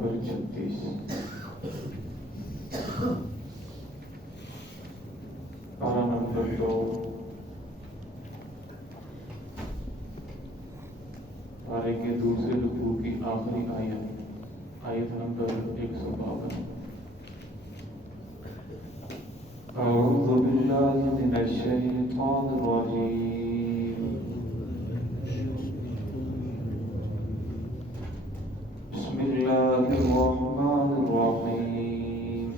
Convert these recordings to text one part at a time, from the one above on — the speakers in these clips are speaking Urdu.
نمبر 36. پارہ نمبر 2 پارے کے دوسرے رکوع کی آخری آیت نمبر 152. اعوذ باللہ من الشیطان الرجیم. بسم اللہ الرحمن الرحیم.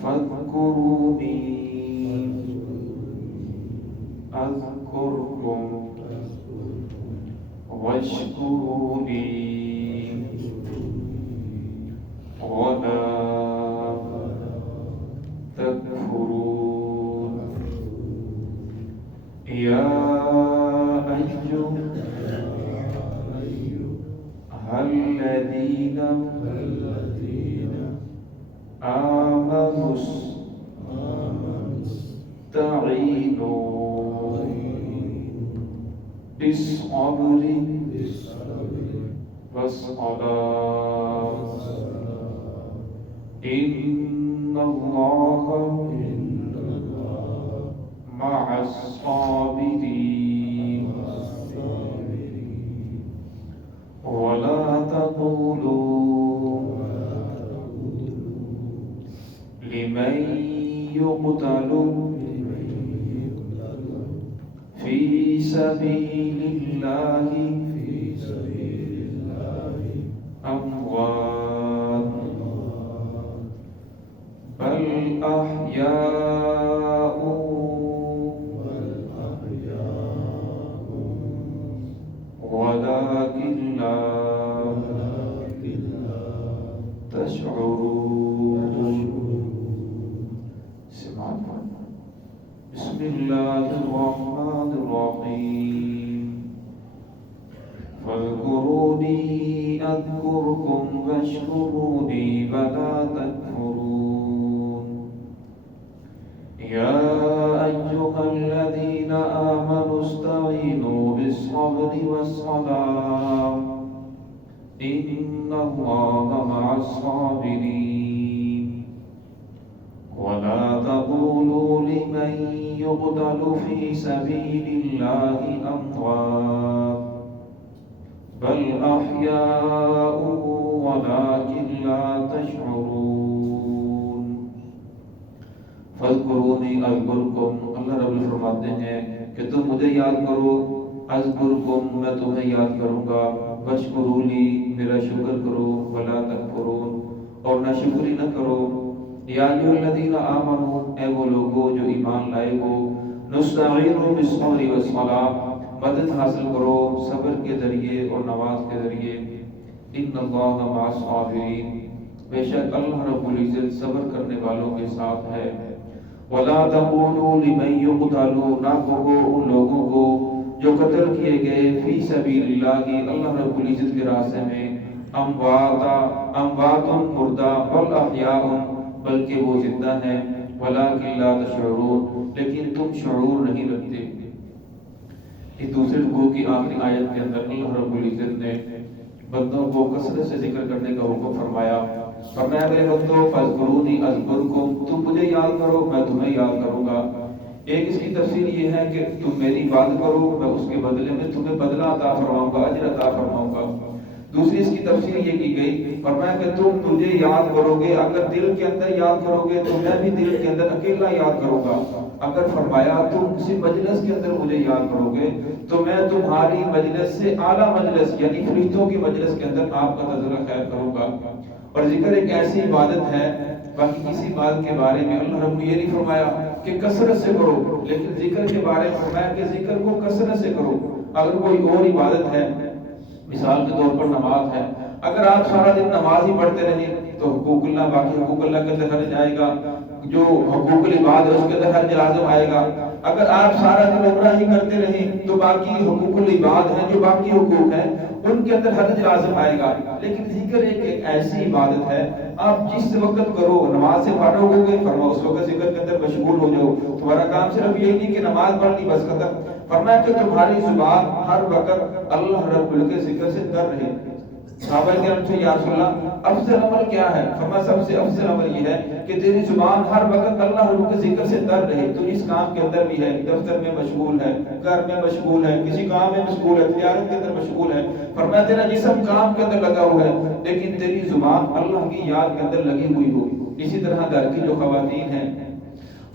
فاذکرونی اذکرکم واشکروا لی ولا تکفرون. یا ایہا الذین آمنوا استعینوا بالصبر والصلاة ان اللہ مع الصابرین. ولا تقولوا لمن يقتل في سبيل الله أموات بل أحياء ولكن لا تشعرون. بسم اللہ الرحمن الرحیم. فاذکرونی اذکرکم واشکروا لی ولا تکفرون. یا ایہا الذین آمنوا استعینوا بالصبر والصلاة ان اللہ مع الصابرین. ولا تقولوا لمن يقتل في سبيل الله أموات بل أحياء ولكن لا تشعرون. فاذکرونی اذکرکم. اللہ رب فرماتے ہیں کہ تم مجھے یاد کرو. اذکرکم میں تمہیں یاد کروں گا. واشکروا لی میرا شکر کرو. ولا تکفرون اور نہ شکری نہ کرو. یا ایھا الذین آمنوا اے وہ لوگو جو ایمان لائے ہو. نستعینوا بالصبر والصلاة مدد حاصل کرو صبر کے ذریعے اور نماز کے ذریعے. ان اللہ مع الصابرین بے شک اللہ رب العزت صبر کرنے والوں کے ساتھ ہے. ولا تقولوا لمن يقتل نہ کہو ان لوگوں کو جو قتل کیے گئے فی سبیل اللہ اللہ رب العزت کے راستے میں. اموات مردہ بل احیاء بلکہ وہ زندہ ہیں. ولکن لا تشعرون لیکن تم شعور نہیں رکھتے. اس دوسرے رکوع کی آخری آیت کے اندر اللہ رب العزت نے بندوں کو کثرت سے ذکر کرنے کا حکم فرمایا. فرمایا میرے بندو فاذکرونی اذکرکم تم مجھے یاد کرو میں تمہیں یاد کروں گا. ایک اس کی تفسیر یہ ہے کہ تم میری بات کرو میں اس کے بدلے میں تمہیں بدلہ عطا فرماؤں گا اجر عطا فرماؤں گا. دوسری اس کی تفسیر یہ کی گئی فرمایا کہ تم مجھے یاد کرو گے اگر دل کے اندر یاد کرو گے تو میں بھی دل کے اندر اکیلا یاد کروں گا. اگر فرمایا تم کسی مجلس کے اندر مجھے یاد کرو گے تو میں تمہاری مجلس سے اعلیٰ مجلس یعنی فرشتوں کی مجلس کے اندر آپ کا تذکرہ خیر کروں گا. اور ذکر ایک ایسی عبادت ہے باقی کسی بات کے بارے میں اللہ رب نے یہ نہیں فرمایا کہ کثرت سے کرو لیکن ذکر کے بارے میں فرمایا کہ ذکر کو کثرت سے کرو. اگر کوئی اور عبادت ہے مثال کے طور پر نماز ہے اگر آپ سارا دن نماز ہی پڑھتے رہیں تو حقوق اللہ باقی حقوق اللہ کے اندر حرج آئے گا. جو حقوق العباد ہے اس کے اندر حرج لازم آئے گا. اگر آپ سارا دن عمرہ ہی کرتے رہیں تو باقی حقوق العباد ہیں جو باقی حقوق ہیں ان کے اندر حرج لازم آئے گا. لیکن ذکر ایک ایسی عبادت ہے آپ جس وقت کرو نماز سے فارغ ہو گئے فرماؤ اس وقت ذکر کے اندر مشغول ہو جاؤ. تمہارا کام صرف یہی نہیں کہ نماز پڑھ لی بس ختم. فرمایا کہ تمہاری زبان ہر وقت اللہ رب العزت کے ذکر سے تر رہے۔ صحابہ کرام سے یا رسول اللہ افضل عمل کیا ہے؟ فرمایا سب سے افضل عمل یہ ہے کہ تیری زبان ہر وقت اللہ رب کے ذکر سے تر رہے۔ تو اس کام کے اندر بھی ہے، دفتر میں مشغول ہے، گھر میں مشغول ہے، کسی کام میں مشغول ہے، تجارت کے اندر مشغول ہے، فرمایا تیرا جسم کام کے اندر لگا ہوا ہے لیکن تیری زبان اللہ کی یاد کے اندر لگی ہوئی ہو۔ اسی طرح گھر کی جو خواتین ہیں،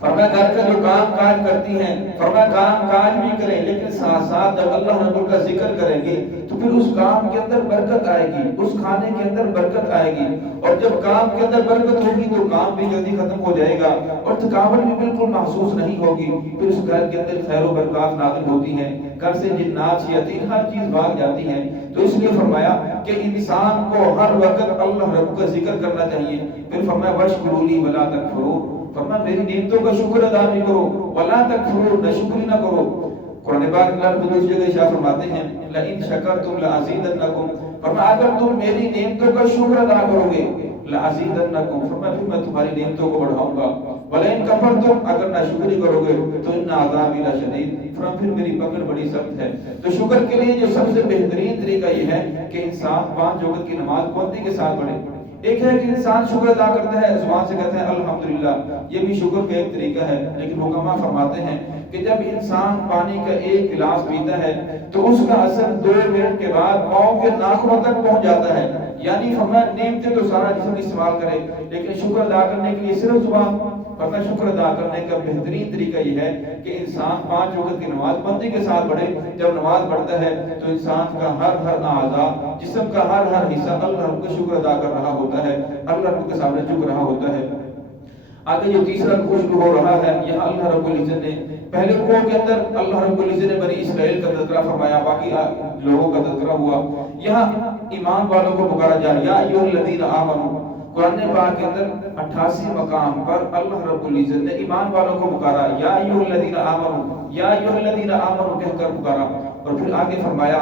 فرمایا گھر کا جو کام کاج کرتی ہیں، فرمایا کام کاج بھی کریں لیکن ساتھ ساتھ جب اللہ رب کا ذکر کریں گے تو پھر اس کام کے اندر برکت آئے گی، اس کھانے کے اندر برکت آئے گی، اور جب کام کے اندر برکت ہوگی تو کام بھی جلدی ختم ہو جائے گا اور تھکاوٹ بھی بالکل محسوس نہیں ہوگی۔ پھر اس گھر کے اندر خیر و برکات نازل ہوتی ہیں، گھر سے جنات شیاطین ہر چیز بھاگ جاتی ہیں۔ تو اس لیے فرمایا کہ انسان کو ہر وقت اللہ رب کا ذکر کرنا چاہیے۔ پھر فرمایا واشکروا لی ولا تکفروا، فرمایا میری نعمتوں کا شکر ادا بھی کرو، ولا تکفروا، ناشکری نہ کرو۔ قرآن پاک میں اللہ دوسری جگہ ارشاد فرماتے ہیں لئن شکرتم لازیدنکم، فرمایا اگر تم میری نعمتوں کا شکر ادا کرو گے لازیدنکم، فرمایا پھر میں تمہاری نعمتوں کو بڑھاؤں گا، ولئن کفرتم، اگر ناشکری کرو گے تو ان عذابی لشدید، فرمایا پھر میری پکڑ بڑی سخت ہے۔ تو شکر کے لیے جو سب سے بہترین طریقہ یہ ہے کہ انسان 5 وقت کی نماز پابندی کے ساتھ پڑھے۔ ایک ہے کہ انسان شکر ادا کرتا ہے، زبان سے کہتے ہیں الحمدللہ، یہ بھی شکر کا ایک طریقہ ہے، لیکن حکماء فرماتے ہیں کہ جب انسان پانی کا ایک گلاس پیتا ہے تو اس کا اثر 2 منٹ کے بعد پاؤں کے ناخنوں تک پہنچ جاتا ہے۔ یعنی فرمایا نعمتیں تو سارا جسم استعمال کرے لیکن شکر ادا کرنے کے لیے صرف زبان۔ فرمایا شکر ادا کرنے کا بہترین طریقہ یہ ہے کہ انسان 5 وقت کی نماز پابندی کے ساتھ پڑھے۔ جب نماز پڑھتا ہے تو انسان کا ہر اعضاء، جسم کا ہر حصہ اللہ رب کا شکر ادا کر رہا ہوتا ہے، اللہ رب کے سامنے جھک رہا ہوتا ہے۔ آگے جو تیسرا خوشبو ہو رہا ہے، یہاں اللہ رب العزت نے پہلے رکوع کے اندر اللہ رب العزت نے بنی اسرائیل کا تذکرہ فرمایا، باقی لوگوں کا تذکرہ ہوا۔ یہاں ایمان والوں کو پکارا جا رہا ہے، یا ایھا الذین آمنوا۔ قرآن پاک کے اندر 88 مقام پر اللہ رب العزت نے ایمان والوں کو پکارا، یا ایھا الذین آمنوا، یا ایھا الذین آمنوا کہہ کر پکارا، اور پھر آگے فرمایا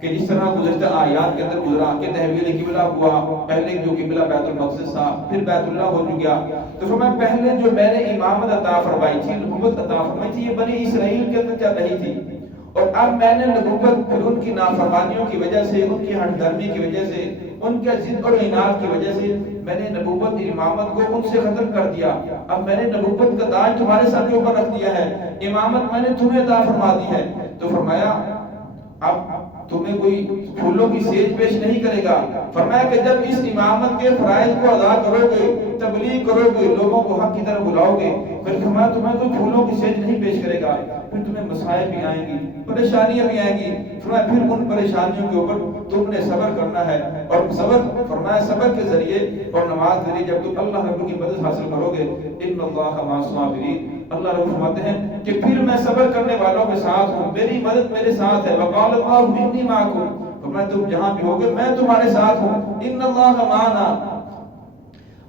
کہ جس طرح گزشتہ آیات کے اندر گزرا کہ تحویل قبلہ ہوا، پہلے جو قبلہ بیت المقدس تھا پھر بیت اللہ ہو گیا، تو فرمایا پہلے جو میں نے امامت عطا فرمائی تھی، نبوت عطا فرمائی تھی، یہ بنی اسرائیل کے اندر چل رہی تھی، اور اب میں نے نبوت پھر ان کی نافرمانیوں کی وجہ سے، ان کی ہٹ درمی کی وجہ سے، ان کے ضد اور عناد کی وجہ سے میں نے نبوت امامت کو ان سے ختم کر دیا۔ اب میں نے نبوت کا تاج تمہارے سر کے اوپر رکھ دیا ہے، امامت میں نے تمہیں عطا فرما دی ہے۔ تو فرمایا اب تمہیں کوئی پھولوں کی سیج پیش نہیں کرے گا۔ فرمایا کہ جب اس امامت کے فرائض کو ادا کرو گے، تبلیغ کرو گے، لوگوں کو حق کی طرف بلاؤ گے، پھر فرمایا تمہیں کوئی پھولوں کی سیج نہیں پیش کرے گا، پھر تمہیں مسائل بھی آئیں گی، پریشانیاں بھی آئیں گی، فرمایا پھر ان پریشانیوں کے اوپر تم نے صبر کرنا ہے، اور صبر فرمایا صبر کے ذریعے اور نماز کے ذریعے جب تم اللہ رب کی مدد حاصل کرو گے، ان اللہ مع الصابرین، اللہ رب فرماتے ہیں کہ پھر میں صبر کرنے والوں کے ساتھ ہوں، میری مدد میرے ساتھ ہے، وقال اللہ انی معکم، فرمایا تم جہاں بھی ہوگے میں تمہارے ساتھ ہوں، ان اللہ معنا۔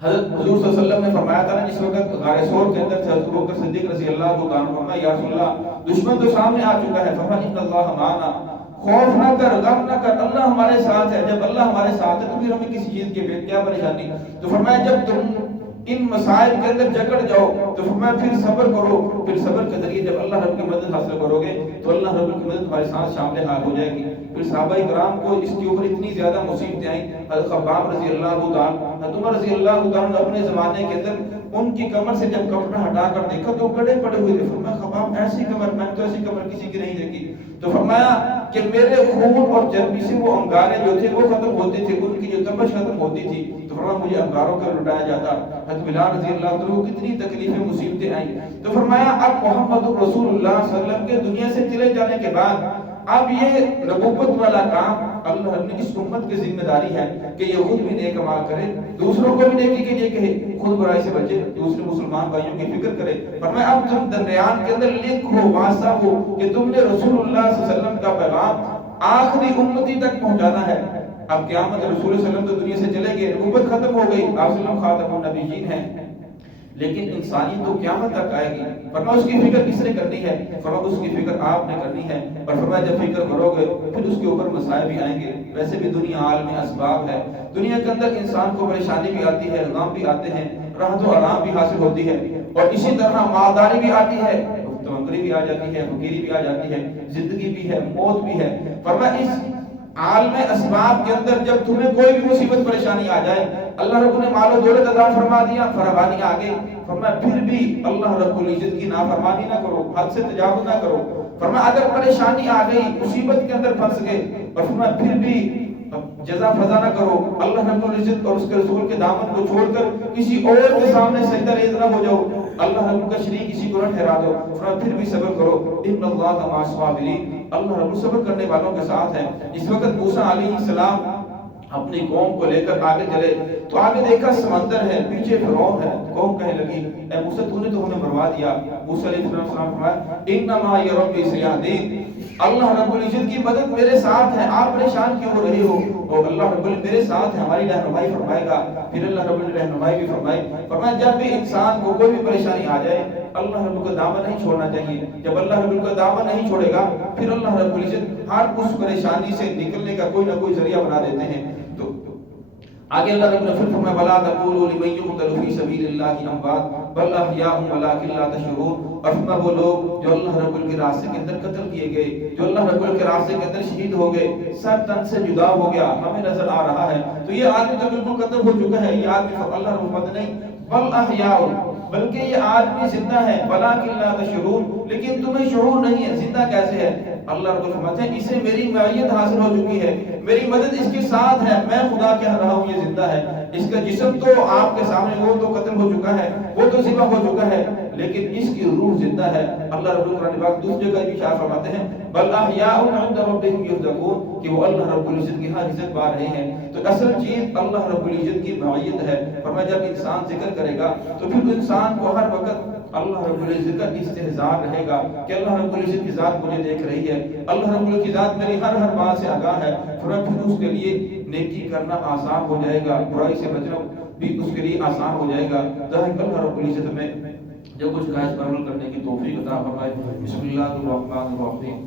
حضرت حضور صلی اللہ علیہ وسلم نے فرمایا تھا نا جس وقت غار ثور کے اندر تھے، حضرت ابوبکر صدیق رضی اللہ عنہ فرمایا یا رسول اللہ دشمن تو سامنے آ چکا ہے، فرمایا ان اللہ معنا، خوف نہ کر، غم نہ کر، اللہ ہمارے ساتھ ہے، جب اللہ ہمارے ساتھ ہے تو پھر ہمیں کسی چیز کی کیا پریشانی۔ تو فرمایا جب تم ان مسائل کے اندر جکڑ جاؤ تو فرمایا پھر صبر کرو، پھر صبر کے ذریعے جب اللہ رب کی مدد حاصل کرو گے تو اللہ رب کی مدد تمہارے ساتھ شامل حال ہو جائے گی۔ پھر صحابہ کرام کو اس کے اوپر اتنی زیادہ مصیبتیں آئیں، حضرت خباب رضی اللہ عنہ، حضرت عمر رضی اللہ عنہ اپنے زمانے کے اندر ان کی کمر سے جب کپڑا ہٹا کر دیکھا تو گڑے پڑے ہوئے تھے، فرمایا خباب ایسی کمر، میں تو ایسی کمر کسی کی نہیں دیکھی۔ تو فرمایا کہ میرے خون اور چربی سے وہ انگارے جو تھے وہ ختم ہوتے تھے، ان کی جو تپش ختم ہوتی تھی، تو فرمایا مجھے انگاروں کا لٹایا جاتا۔ حضرت بلال رضی اللہ عنہ کو کتنی تکلیفیں مصیبتیں آئیں، تو فرمایا اب محمد رسول اللہ صلی اللہ علیہ وسلم کے دنیا سے چلے جانے کے بعد اب یہ نبوت والا کام اللہ نے اس امت کی ذمہ داری ہے کہ یہ خود بھی نیک عمل کرے، دوسروں کو بھی نیکی کے لیے کہے، خود برائی سے بچے، دوسرے مسلمان بھائیوں کی فکر کرے۔ فرمایا اب تم درمیان کے اندر لکھو، واسطہ ہو کہ تم نے رسول اللہ صلی اللہ علیہ وسلم کا پیغام آخری امتی تک پہنچانا ہے۔ اب قیامت رسول صلی اللہ علیہ وسلم تو دنیا سے چلے گئے، نبوت ختم ہو گئی، آپ صلی اللہ علیہ وسلم خاتم النبیین ہیں، لیکن انسانی تو قیامت تک آئے گی۔ فرمایا اس کی فکر کس نے کرنی ہے؟ فرمایا اس کی فکر آپ نے کرنی ہے، اور فرمایا جب فکر کرو گے پھر اس کے اوپر مسائل بھی آئیں گے۔ ویسے بھی دنیا عالم اسباب ہے، دنیا کے اندر انسان کو پریشانی بھی آتی ہے، غم بھی آتے ہیں، راحت و آرام بھی حاصل ہوتی ہے، اور اسی طرح مالداری بھی آتی ہے، نوکری بھی آ جاتی ہے، فقیری بھی آ جاتی ہے، زندگی بھی ہے، موت بھی ہے۔ فرمایا اس عالم اسباب کے اندر جب تمہیں کوئی بھی مصیبت پریشانی آ جائے، اللہ رب نے مال و دولت عطا فرما دیا، فراوانی آ گئی، فرمایا پھر بھی اللہ رب العزت کی نافرمانی نہ کرو، حد سے تجاوز نہ کرو۔ فرمایا اگر پریشانی آ گئی، مصیبت کے اندر پھنس گئے، اور فرمایا پھر بھی جزا فضا نہ کرو، اللہ رب العزت اور اس کے رسول کے دامن کو چھوڑ کر کسی اور کے سامنے سجدہ ریز نہ ہو جاؤ، اللہ رب کا شریک کسی کو نہ ٹھہرا دو، فرمایا پھر بھی صبر کرو، ان اللہ مع الصابرین، اللہ رب صبر کرنے والوں کے ساتھ ہے۔ اس وقت موسیٰ علیہ السلام اپنی قوم کو لے کر آگے چلے تو آگے دیکھا سمندر ہے، پیچھے فرعون ہے۔ قوم کہنے لگی اے موسیٰ تو نے تو ہمیں مروا دیا۔ موسیٰ علیہ السلام فرمایا انما ی ربی سیہدین، اللہ رب العزت کی مدد میرے ساتھ ہے، آپ پریشان کیوں ہو رہے ہو؟ اور اللہ رب العزت میرے ساتھ ہے، ہماری رہنمائی فرمائے گا۔ پھر اللہ رب العزت رہنمائی بھی فرمائی، فرمایا جب بھی انسان کو کوئی بھی پریشانی آ جائے اللہ رب کا دامن نہیں چھوڑنا چاہیے۔ جب اللہ رب کا دامن نہیں چھوڑے گا پھر اللہ رب العزت ہر اس پریشانی سے نکلنے کا کوئی نہ کوئی ذریعہ بنا دیتے ہیں۔ تو آگے اللہ رب نے پھر فرمایا ولا تقولوا لمن يقتل في سبيل الله اموات بل احياء ولكن لا تشعرون، اور فرمایا وہ لوگ جو اللہ رب کے راستے کے اندر قتل کیے گئے، جو اللہ رب کے راستے کے اندر شہید ہو گئے، سر تن سے جدا ہو گیا، ہمیں نظر آ رہا ہے تو یہ آدمی تو بالکل قتل ہو چکا ہے، یہ آدمی اللہ رب مت نہیں، بل احیاء، بلکہ یہ آدمی زندہ ہے، ولکن لا تشعرون، لیکن تمہیں شعور نہیں ہے زندہ کیسے ہے۔ اللہ رب فرماتے ہیں اسے میری معیت حاصل ہو چکی ہے، میری مدد اس کے ساتھ ہے، میں خدا کہہ رہا ہوں یہ زندہ ہے۔ اس کا جسم تو آپ کے سامنے وہ تو قتل ہو چکا ہے، وہ تو ذبح ہو چکا ہے، لیکن اس کی روح زندہ ہے۔ اللہ رب القرآن پاک دوسری جگہ بھی اشارہ فرماتے ہیں بل احیاء عند ربهم يرزقون، کہ وہ اللہ رب العزت کی ہاں رزق پا رہے ہیں۔ تو اصل چیز اللہ رب العزت کی معیت ہے۔ فرمایا جب انسان ذکر کرے گا تو پھر انسان کو ہر وقت اللہ رب العزت کا استحضار رہے گا کہ اللہ رب العزت کی ذات مجھے دیکھ رہی ہے، اللہ رب العزت کی ذات میری ہر بات سے آگاہ ہے۔ پھر اس کے لیے نیکی کرنا آسان ہو جائے گا، برائی سے بچنا بھی اس کے لیے آسان ہو جائے گا۔ اللہ رب العزت میں جو کچھ کاج پر عمل کرنے کی توفیق عطا فرمائے۔ بسم اللہ الرحمن الرحیم۔